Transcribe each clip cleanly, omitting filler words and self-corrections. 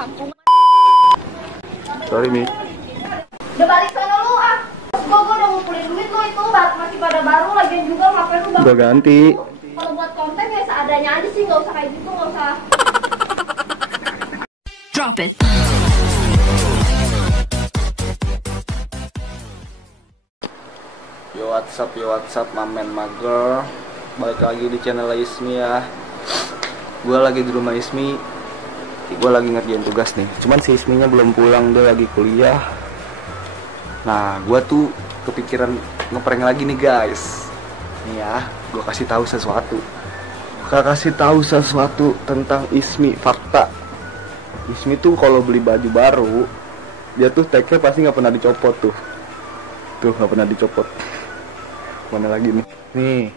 kampungan. Sorry Mi. Udah balik sana lu ah. Gua udah ngumpulin duit lu itu masih pada baru lagian juga ngapain lu Udah ganti. Kalau buat konten ya seadanya aja sih, nggak usah kayak gitu, nggak usah. Drop it. Yo what's up mamen mager. Balik lagi di channel Ismi ya. Gue lagi di rumah Ismi. Gue lagi ngerjain tugas nih. Cuman si Isminya belum pulang, dia lagi kuliah. Nah, gue tuh kepikiran ngeprank lagi nih guys. Nih ya, gue kasih tahu sesuatu. Tentang Ismi, fakta. Ismi tuh kalau beli baju baru, dia tuh tagnya pasti nggak pernah dicopot tuh. Tuh nggak pernah dicopot. Mana lagi nih? Nih,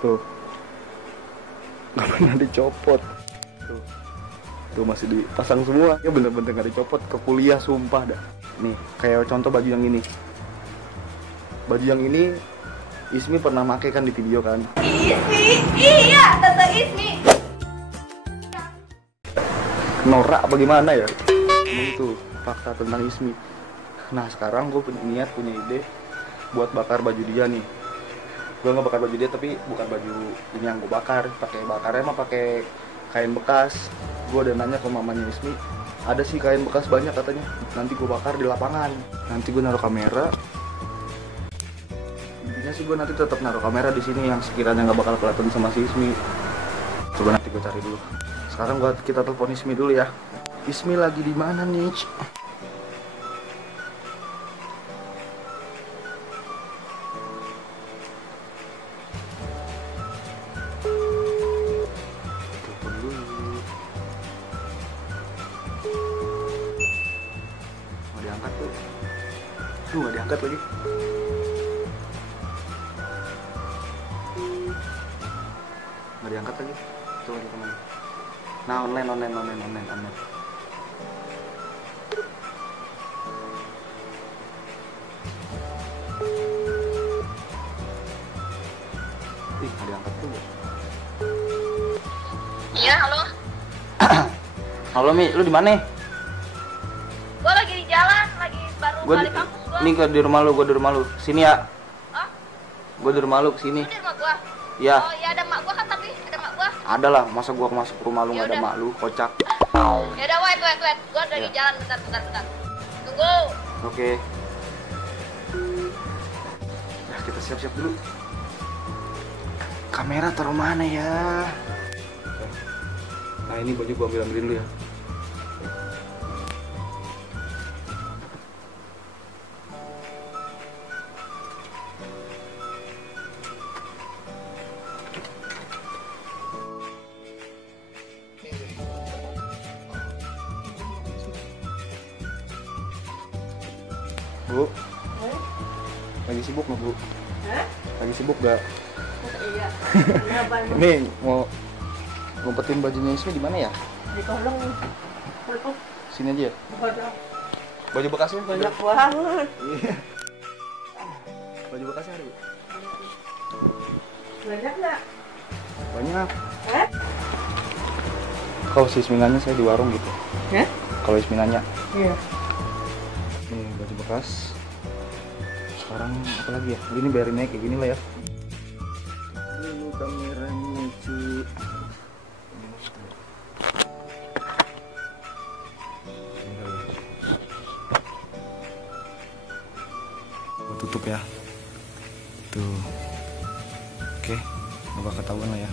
tuh nggak pernah dicopot. Tuh masih dipasang semua. Ya bener-bener nggak dicopot. Ke kuliah sumpah dah. Nih kayak contoh baju yang ini. Baju yang ini Ismi pernah pakai kan di video kan? Ismi, iya, tante Ismi. Norak apa gimana ya? Emang itu fakta tentang Ismi. Nah sekarang gue punya ide buat bakar baju dia nih. Gue nggak bakar baju dia tapi bukan baju ini yang gue bakar. Bakarnya mah pakai kain bekas. Gue udah nanya ke mamanya Ismi, ada sih kain bekas banyak katanya. Nanti gue bakar di lapangan. Nanti gue naruh kamera. Intinya sih gue nanti tetap naruh kamera di sini yang sekiranya nggak bakal kelihatan sama si Ismi. Coba nanti gue cari dulu. Sekarang kita telepon Ismi dulu ya. Ismi lagi di mana nih? Diangkat tuh. Nggak diangkat lagi. Nggak diangkat lagi. Coba kita main. Nah, online. Ih, nggak diangkat tuh. Iya, halo. Halo Mi, lu di mana? Gua lagi di jalan, lagi baru balik kampus gua. Ini gua di rumah lu. Sini ya. Hah? Gua di rumah lu, sini. Lu di rumah gua? Iya. Oh iya, ada mak gua kan, tapi ada mak gua. Ada lah, masa gua masuk ke rumah lu nggak ada Yaudah. mak lu, kocak. Ya udah, wait. Gua udah Ya. di jalan, bentar. Tunggu. Oke. Nah, kita siap-siap dulu. Kamera taruh mana ya? Nah, ini baju gua ambilin dulu ya. Bu, lagi sibuk nggak Bu? Hah? Lagi sibuk gak? Iya. Kenapa emang? Nih mau ngumpetin bajunya Ismi di mana ya? Di kolong nih. Kolong. Sini aja ya. Banyak. Baju bekasnya Banyak banget. Iya. Baju bekasnya ada Bu? Banyak nggak? Banyak. Eh? Kalau si Ismi nanya saya di warung gitu. Eh? Kalau Ismi nanya. Iya. Nih baju bekas. Sekarang apa lagi ya? Ini biarin aja kayak gini lah ya. Dulu kameranya cuy. Gua tutup ya. Tuh. Oke, nggak bakal ketahuan lah ya.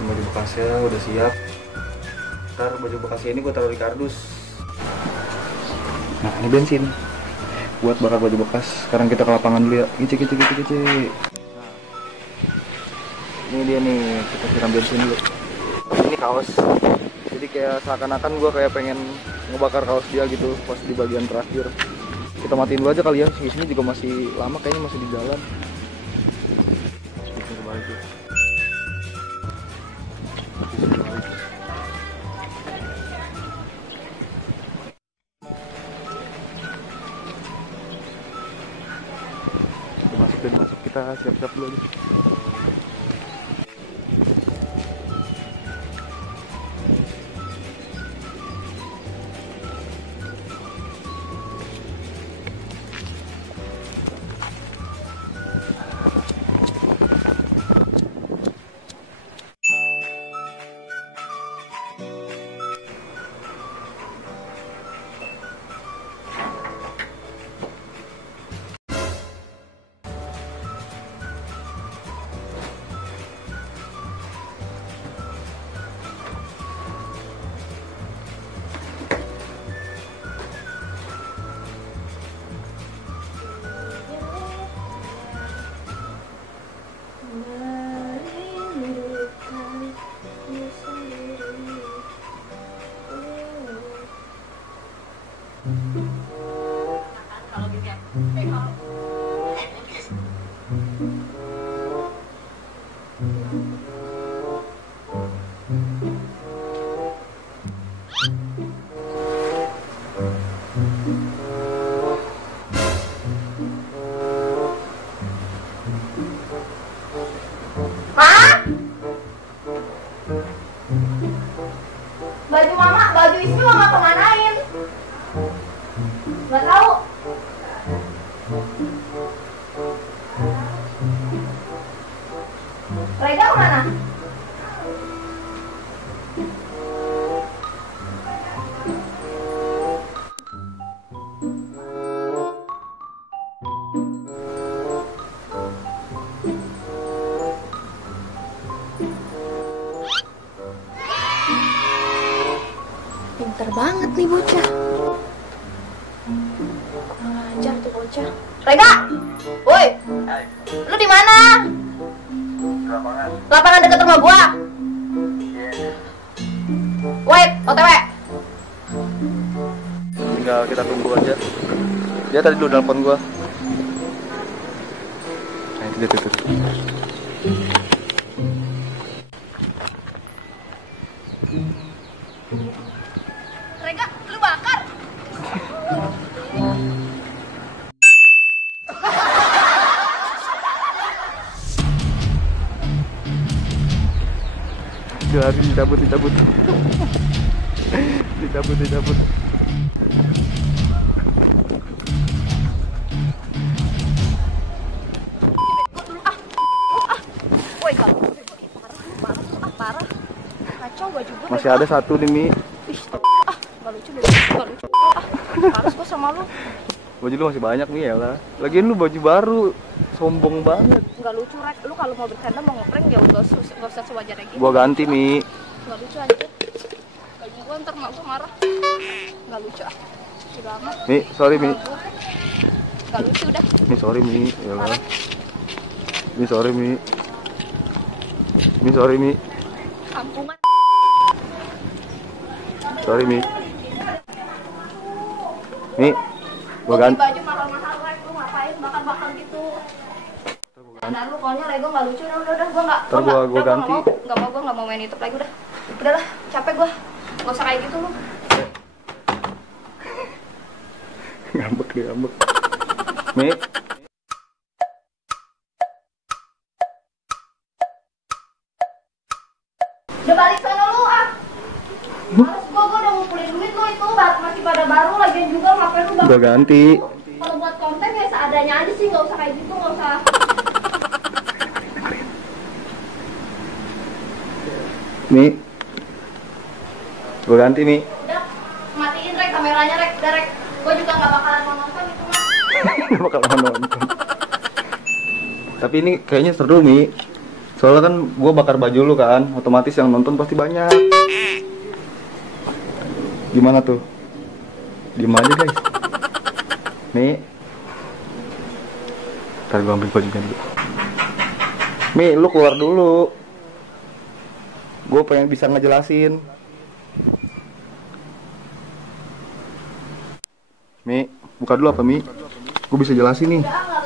Baju bekasnya udah siap. Ntar baju bekasnya ini gue taruh di kardus. Nah ini bensin buat bakar baju bekas. Sekarang kita ke lapangan dulu ya. Gici. Nah, ini dia nih, kita siram bensin dulu. Ini kaos. Jadi kayak seakan-akan gue kayak pengen ngebakar kaos dia gitu pas di bagian terakhir. Kita matiin dulu aja kali ya. Si sini juga masih lama, kayaknya masih di jalan. Speaker balik ya. Masuk kita siap-siap dulu aja. Hah? Baju mama, baju Ismi mama kemanain? Gak tahu. Rega kemana? Pinter banget nih bocah. Ajar tuh bocah. Rega, woi, lu di mana? Lapangan dekat rumah gua. Wait, OTW. Tinggal kita tunggu aja. Dia tadi udah nelfon gua. Nah, itu. Rega, lu bakar. Lari, dicabut. Dicabut. Woi, parah. Kacau baju gua. Masih ada satu nih, Mi. Ih, gak lucu. Harus gua sama lu. Baju lu masih banyak nih ya lah. Lagian lu baju baru, sombong banget. Gak lucu, Rek. Lu kalau mau bercanda mau ngeprank ya udah gak usah sewajarnya gitu. Gua ganti, Mi. Gak lucu aja. Baju gua ntar mak gua marah. Gak lucu ah. Udah amat. Mi, sorry, Mi. Gak lucu udah. Mi, sorry, Mi. Yalah. Mi, sorry, Mi. Mi, sorry, Mi. Kampungan. Sorry, Mi. Mi, gua ganti. Baju mahal-mahal, Rek. Lu ngapain bakar-bakar gitu? Dan lu pokoknya Lego gak lucu. Udah gua gak. Ntar gua ganti. Gua gak mau main YouTube lagi udah. Udahlah, capek gua. Gak usah kayak gitu lu. Ngambek. Mi. Udah balik sana lu ah. Males gua udah ngumpulin duit lu itu masih pada baru lagian juga ngapain lu Udah ganti. Kalau buat konten ya seadanya aja sih, nggak usah kayak gitu, nggak usah. Mi. Gua ganti, Mi. Udah matiin Rek kameranya Rek, udah Rek. Gua juga nggak bakalan mau nonton itu mah. Nggak bakal nonton. Tapi ini kayaknya seru, Mi. Soalnya kan gue bakar baju lu kan, otomatis yang nonton pasti banyak. Gimana tuh? Diem aja guys. Nih. Ntar gue ambil bajunya dulu. Mi, lu keluar dulu. Gue pengen bisa ngejelasin. Mi, buka dulu apa Mi? Gue bisa jelasin nih. Udah, nggak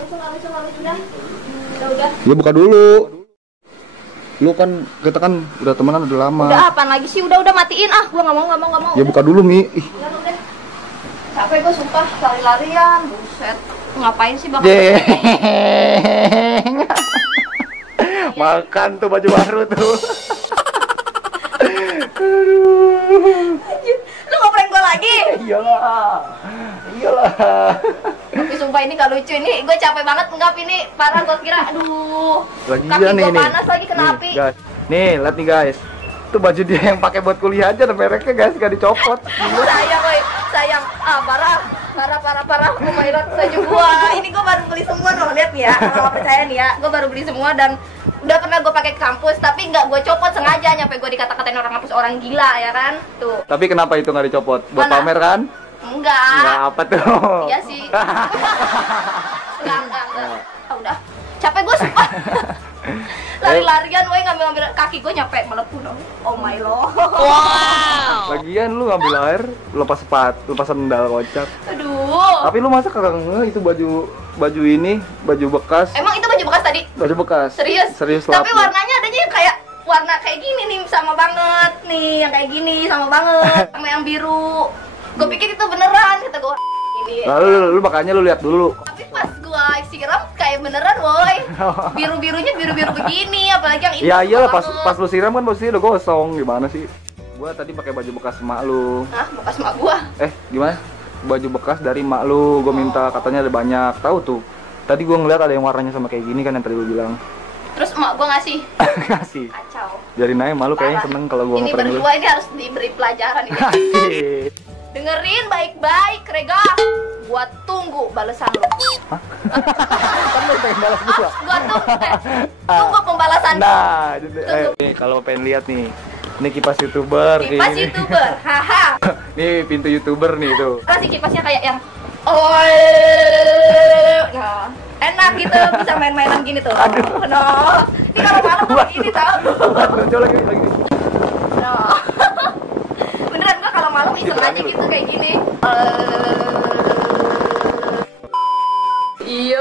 lucu dah. Udah. Ya buka dulu. Lu kan, kita kan udah temenan udah lama. Udah apaan lagi sih? Udah matiin ah. Gua nggak mau. Ya buka dulu Mi. Ih. Udah. Capek gua sumpah lari-larian. Buset. Ngapain sih bakal? Jeng. Makan tuh baju baru tuh. Aduh. Lu ngeprank gua lagi? Iyalah. Tapi sumpah ini gak lucu, ini gue capek banget nggak ini parah, gue kira aduh Lagi kaki nih, gue panas lagi kena nih, api. Guys. Nih, lihat nih guys. Itu baju dia yang pakai buat kuliah aja, ada mereknya guys, gak dicopot. sayang parah oh my god, baju gua ini gue baru beli semua loh, lihat nih ya, kalau nggak percaya nih ya, gue baru beli semua dan udah pernah gue pakai ke kampus tapi nggak gue copot sengaja, nyampe gue dikata-katain orang kampus orang gila ya kan tuh. Tapi kenapa itu nggak dicopot? Buat Mana? pamer kan? Enggak Apa tuh? iya sih. enggak udah capek gue sumpah. Lari-larian woi, ngambil kaki gue nyampe melepuh dong. Oh my lord. Wow. Lagian lu ngambil air, lepas sepatu, lepas sandal kocak. Aduh. Tapi lu masa kagak nge itu baju ini, baju bekas. Emang itu baju bekas tadi? Baju bekas. Serius? Serius Tapi lap. warnanya adanya yang kayak sama banget nih, yang kayak gini sama banget sama yang biru. Gue pikir itu beneran, kata gue ini. Lalu lu makanya lu lihat dulu. Tapi pas gue siram kayak beneran, woi. Biru-birunya biru-biru begini, apalagi yang ini. Iya iyalah suka pas banget. pas lu siram kan posisinya udah gosong, gimana sih? Gua tadi pakai baju bekas emak lu. Hah, bekas mak gua. Gimana? Baju bekas dari emak lu, gua minta katanya ada banyak. Tahu tuh. Tadi gua ngeliat ada yang warnanya sama kayak gini kan yang tadi lu bilang. Terus emak gua ngasih. Ngasih. Kacau. Jadi naik malu kayaknya Parah. seneng kalau gua Ini ngeprank lu. berdua ini harus diberi pelajaran ini. Asik. Dengerin baik-baik, Rega. Gua tunggu balasan lu. Kan lu pengen balas gua. Gua tunggu pembalasan. Nah, nih kalau pengen lihat nih. Ini kipas YouTuber kayak Kipas gini. YouTuber. Haha. Nih pintu YouTuber nih tuh. Kasih kipasnya kayak yang nah, enak gitu, bisa main-mainan gini tuh. Aduh. Nah, ini kalau malam tuh gini tau. Coba lagi. Nah. Beneran gua kalau malam iseng aja gitu kayak gini. Iya,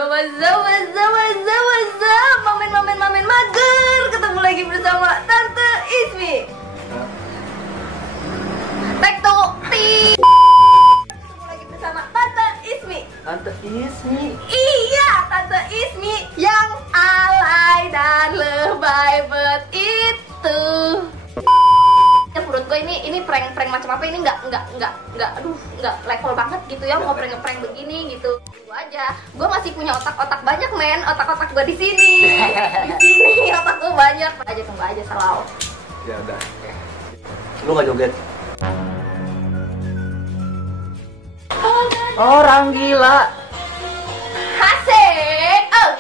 mamen mager. Ketemu lagi bersama Tante Ismi. Tek tuh, ketemu lagi bersama Tante Ismi. Tante Ismi. Iya, Tante Ismi yang alay dan lebay bet itu. Ya menurut gue ini prank macam apa ini nggak level banget gitu ya, mau prank begini gitu. Gue aja, gue masih punya otak banyak men, otak gue di sini, otak gue banyak. Tunggu aja selalu. Ya udah. Lu nggak joget? Orang gila. Asik. Oh.